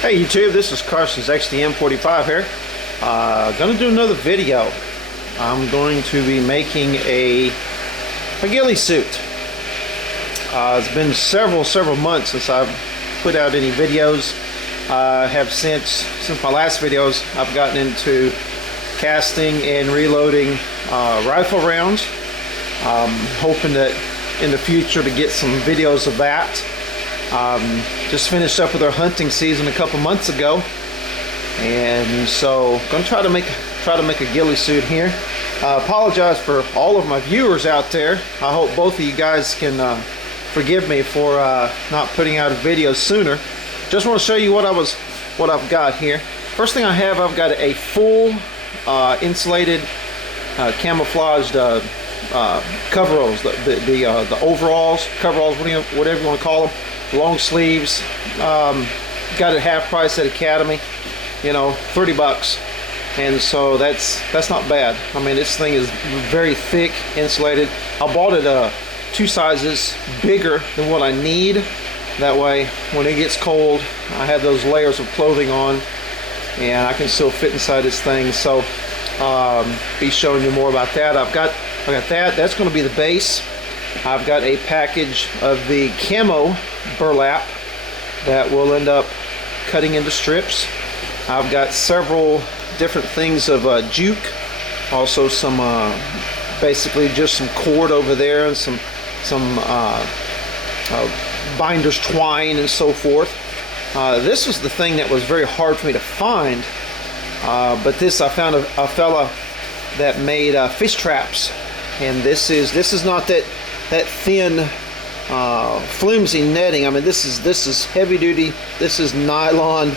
Hey YouTube, this is Carson's XDM45 here. Gonna do another video. I'm going to be making a ghillie suit. It's been several months since I've put out any videos. Have since my last videos, I've gotten into casting and reloading rifle rounds. Hoping that in the future to get some videos of that. Just finished up with our hunting season a couple months ago, and so gonna try to make a ghillie suit here. Apologize for all of my viewers out there. I hope both of you guys can forgive me for not putting out a video sooner. Just want to show you what I've got here. First thing I've got a full insulated camouflaged coveralls, the overalls, coveralls, whatever you want to call them. Long sleeves. Got it half price at Academy, you know, 30 bucks, and so that's not bad. I mean, this thing is very thick, insulated. I bought it 2 sizes bigger than what I need. That way when it gets cold, I have those layers of clothing on and I can still fit inside this thing. So be showing you more about that. I got that. That's going to be the base. I've got a package of the camo burlap that will end up cutting into strips. I've got several different things of juke, also some basically just some cord over there, and some binders, twine, and so forth. This was the thing that was very hard for me to find, but this I found a fella that made fish traps, and this is not that thin flimsy netting. I mean, this is heavy duty. This is nylon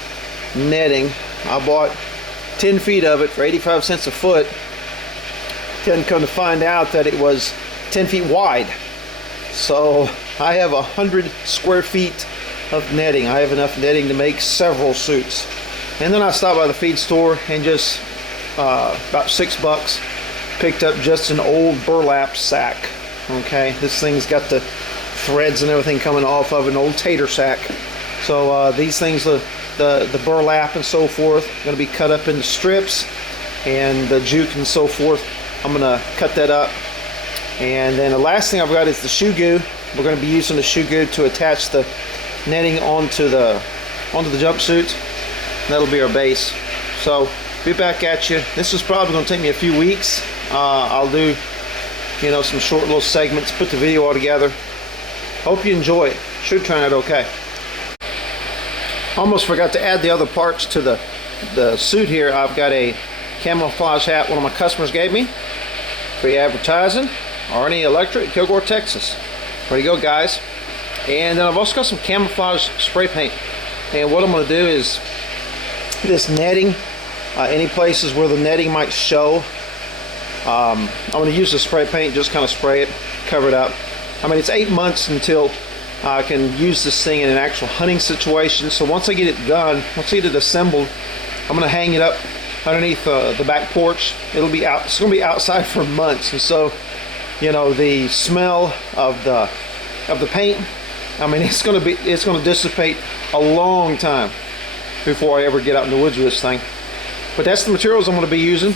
netting. I bought 10 feet of it for 85 cents a foot. Didn't come to find out that it was 10 feet wide. So I have 100 square feet of netting. I have enough netting to make several suits. And then I stopped by the feed store and just about $6 picked up just an old burlap sack. Okay, this thing's got the threads and everything coming off of an old tater sack. So these things, the burlap and so forth, going to be cut up into strips, and the juke and so forth, I'm going to cut that up. And then the last thing I've got is the shoe goo. We're going to be using the shoe goo to attach the netting onto the jumpsuit. That'll be our base. So be back at you. This is probably going to take me a few weeks. I'll do, you know, some short little segments, put the video all together. Hope you enjoy it. Should turn out okay. Almost forgot to add the other parts to the suit here. I've got a camouflage hat one of my customers gave me. Free advertising. Arnie Electric, Kilgore, Texas. Ready to go, guys. And then I've also got some camouflage spray paint. And what I'm going to do is this netting, any places where the netting might show, I'm going to use the spray paint, just kind of spray it, cover it up. I mean, it's 8 months until I can use this thing in an actual hunting situation. So once I get it done, once I get it assembled, I'm going to hang it up underneath the back porch. It'll be out. It's going to be outside for months, and so, you know, the smell of the paint, I mean, it's going to dissipate a long time before I ever get out in the woods with this thing. But that's the materials I'm going to be using,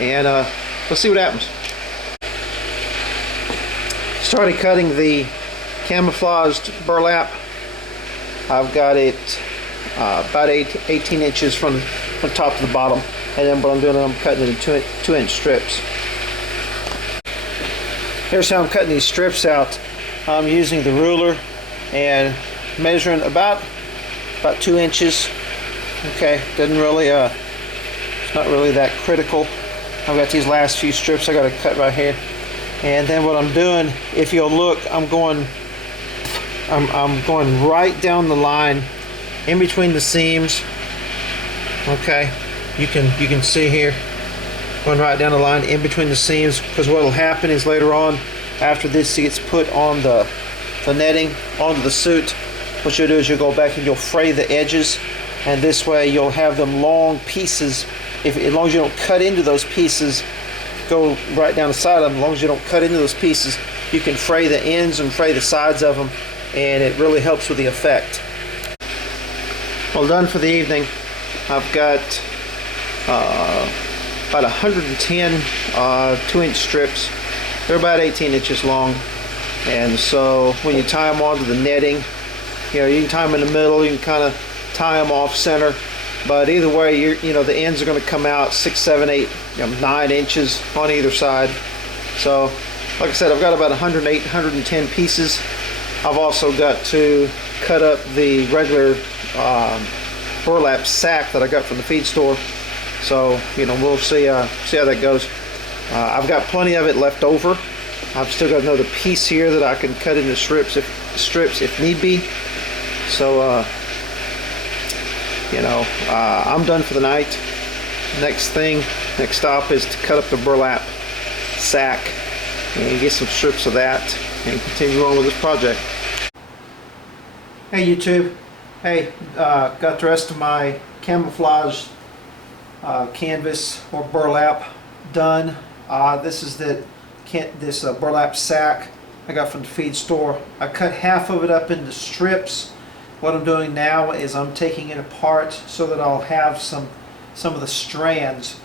and let's see what happens. Started cutting the camouflaged burlap. I've got it about 18 inches from top to the bottom, and then what I'm doing is I'm cutting it in 2-inch strips. Here's how I'm cutting these strips out. I'm using the ruler and measuring about 2 inches. Okay, doesn't really it's not really that critical. I've got these last few strips I got to cut right here. And then what I'm doing, if you'll look, I'm going right down the line in between the seams. Okay, you can see here, going right down the line in between the seams, because what will happen is later on, after this gets put on the netting onto the suit, what you'll do is you'll go back and you'll fray the edges, and this way you'll have them long pieces. As long as you don't cut into those pieces, go right down the side of them, as long as you don't cut into those pieces, you can fray the ends and fray the sides of them, and it really helps with the effect. Well, done for the evening. I've got about 110 2-inch strips. They're about 18 inches long, and so when you tie them onto the netting, you know, you can tie them in the middle, you can kind of tie them off center, but either way, the ends are going to come out 6, 7, 8, 9 inches on either side. So like I said, I've got about 108, 110 pieces. I've also got to cut up the regular burlap sack that I got from the feed store. So we'll see how that goes. I've got plenty of it left over. I've still got another piece here that I can cut into strips if need be. So I'm done for the night. Next stop is to cut up the burlap sack and get some strips of that and continue on with this project. Hey YouTube, hey, got the rest of my camouflage canvas or burlap done. This is this burlap sack I got from the feed store. I cut half of it up into strips. What I'm doing now is I'm taking it apart so that I'll have some of the strands,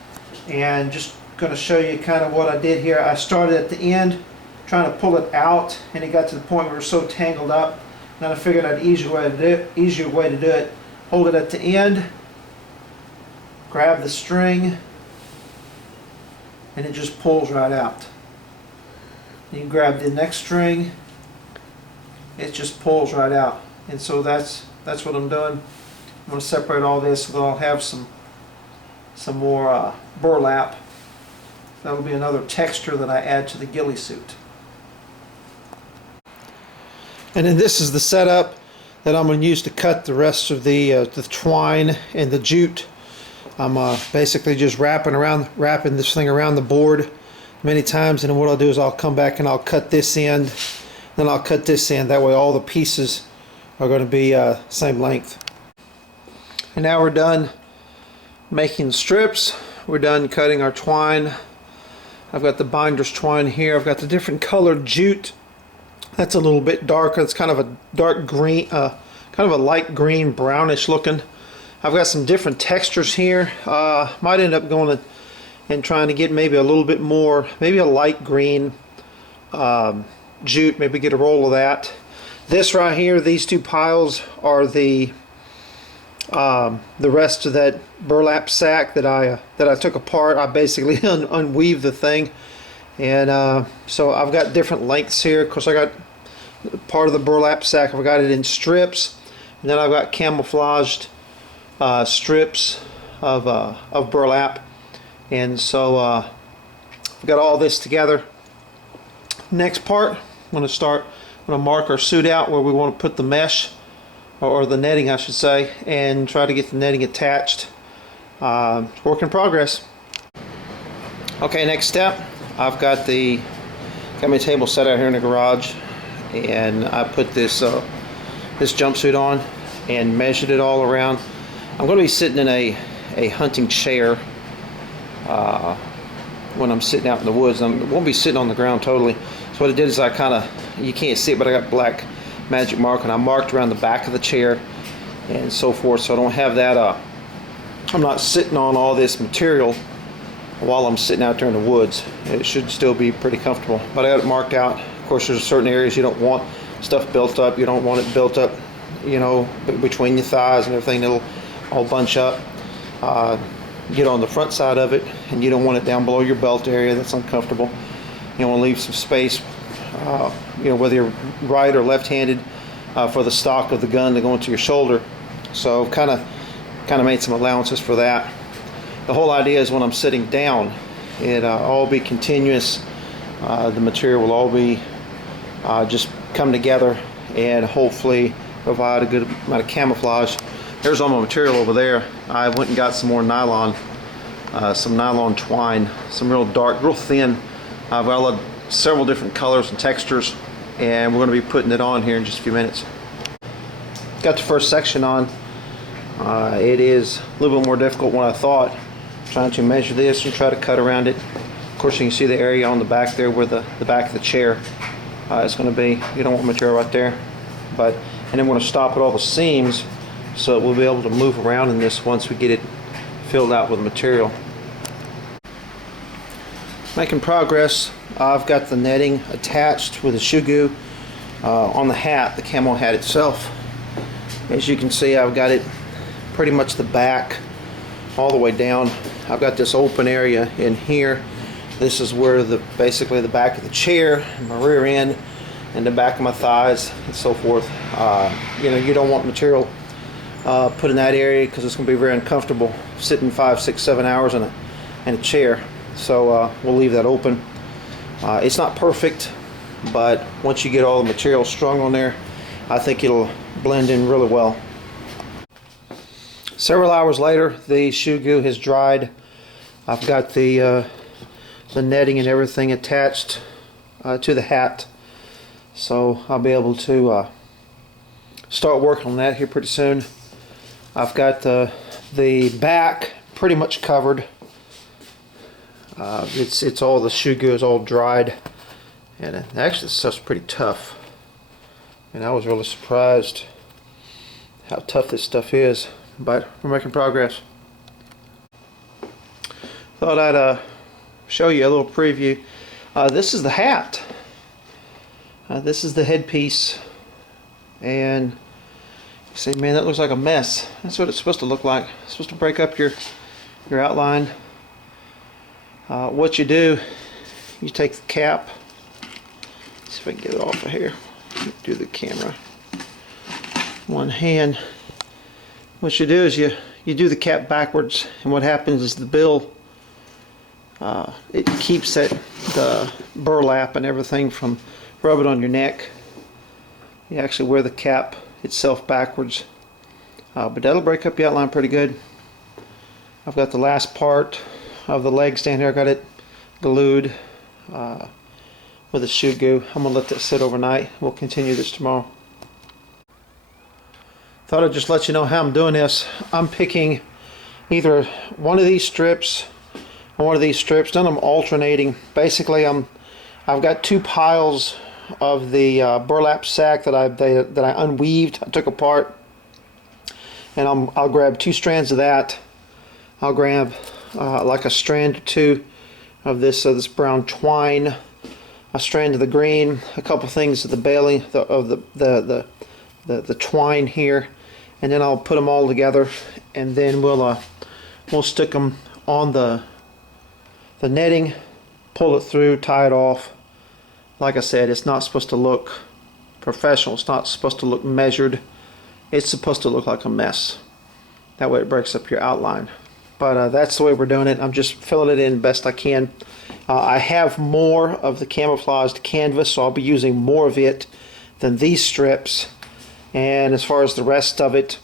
and just going to show you kind of what I did here. I started at the end trying to pull it out, and it got to the point where it was so tangled up. Then I figured I'd easier way to do it. Hold it at the end, grab the string, and it just pulls right out. You can grab the next string, it just pulls right out. And so that's what I'm doing. I'm going to separate all this so that I'll have some more burlap. That'll be another texture that I add to the ghillie suit. And then this is the setup that I'm going to use to cut the rest of the twine and the jute. I'm basically just wrapping this thing around the board many times, and then what I'll do is I'll come back and I'll cut this end, then I'll cut this end. That way all the pieces are going to be same length. And now we're done making strips. We're done cutting our twine. I've got the binder's twine here. I've got the different colored jute. That's a little bit darker. It's kind of a dark green, kind of a light green, brownish looking. I've got some different textures here. Might end up going and trying to get maybe a little bit more, maybe a light green jute. Maybe get a roll of that. This right here, these two piles are the rest of that burlap sack that I took apart. I basically unweaved the thing, and so I've got different lengths here. Of course, I got part of the burlap sack. I've got it in strips, and then I've got camouflaged strips of burlap, and so I've got all this together. Next part, I'm going to mark our suit out where we want to put the mesh, or the netting I should say, and try to get the netting attached. Work in progress. Okay, next step, I've got my table set out here in the garage, and I put this jumpsuit on and measured it all around. I'm going to be sitting in a hunting chair when I'm sitting out in the woods. I won't be sitting on the ground totally. So what I did is I kind of, you can't see it, but I got black magic mark, and I marked around the back of the chair and so forth, so I don't have that I'm not sitting on all this material while I'm sitting out there in the woods. It should still be pretty comfortable, but I got it marked out. Of course, there's certain areas you don't want stuff built up. You don't want it built up, between your thighs and everything. It'll all bunch up. Get on the front side of it, and you don't want it down below your belt area. That's uncomfortable. You want to leave some space, whether you're right or left-handed, for the stock of the gun to go into your shoulder. So kind of made some allowances for that. The whole idea is when I'm sitting down, it all be continuous. The material will all be just come together and hopefully provide a good amount of camouflage. There's all my material over there. I went and got some more nylon, some nylon twine, some real dark, real thin. I've got several different colors and textures, and we're going to be putting it on here in just a few minutes. Got the first section on. It is a little bit more difficult than what I thought. Trying to measure this and try to cut around it. Of course, you can see the area on the back there where the back of the chair is going to be. You don't want material right there. And then we're going to stop at all the seams so we'll be able to move around in this once we get it filled out with material. Making progress. I've got the netting attached with the shoe goo on the hat, the camo hat itself. As you can see, I've got it pretty much the back all the way down. I've got this open area in here. This is where basically the back of the chair, my rear end, and the back of my thighs and so forth. You know, you don't want material put in that area because it's going to be very uncomfortable sitting 5, 6, 7 hours in a chair. So we'll leave that open. It's not perfect, but once you get all the material strung on there, I think it'll blend in really well. Several hours later, the shoe goo has dried. I've got the netting and everything attached to the hat, so I'll be able to start working on that here pretty soon. I've got the back pretty much covered. It's all, the shoe goo is all dried, and actually this stuff's pretty tough, and I was really surprised how tough this stuff is, but we're making progress. Thought I'd show you a little preview. This is the hat. This is the headpiece, and you see, man, that looks like a mess. That's what it's supposed to look like. It's supposed to break up your outline. What you do, you take the cap. Let's see if I can get it off of here. Do the camera. One hand. What you do is you do the cap backwards, and what happens is the bill, it keeps the burlap and everything from rubbing on your neck. You actually wear the cap itself backwards, but that'll break up your outline pretty good. I've got the last part of the legs down here. I got it glued with a shoe goo. I'm gonna let that sit overnight. We'll continue this tomorrow. Thought I'd just let you know how I'm doing this. I'm picking either one of these strips or one of these strips. Then I'm alternating. Basically, I've got two piles of the burlap sack that I unweaved. I took apart, and I'll grab 2 strands of that. I'll grab like a strand or 2 of this brown twine, a strand of the green, a couple things of the baling of the twine here, and then I'll put them all together, and then we'll stick them on the netting, pull it through, tie it off. Like I said, it's not supposed to look professional. It's not supposed to look measured. It's supposed to look like a mess. That way it breaks up your outline. But that's the way we're doing it. I'm just filling it in best I can. I have more of the camouflaged canvas, so I'll be using more of it than these strips. And as far as the rest of it,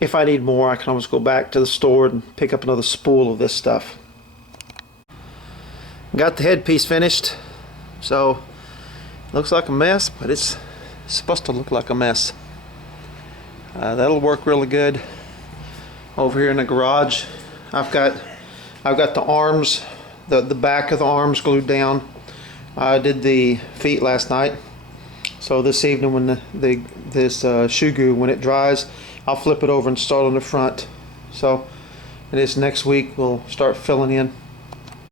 if I need more, I can always go back to the store and pick up another spool of this stuff. Got the headpiece finished, so it looks like a mess, but it's supposed to look like a mess. That'll work really good. Over here in the garage, I've got the arms, the back of the arms glued down. I did the feet last night, so this evening when this shoe goo, when it dries, I'll flip it over and start on the front. So it is next week we'll start filling in.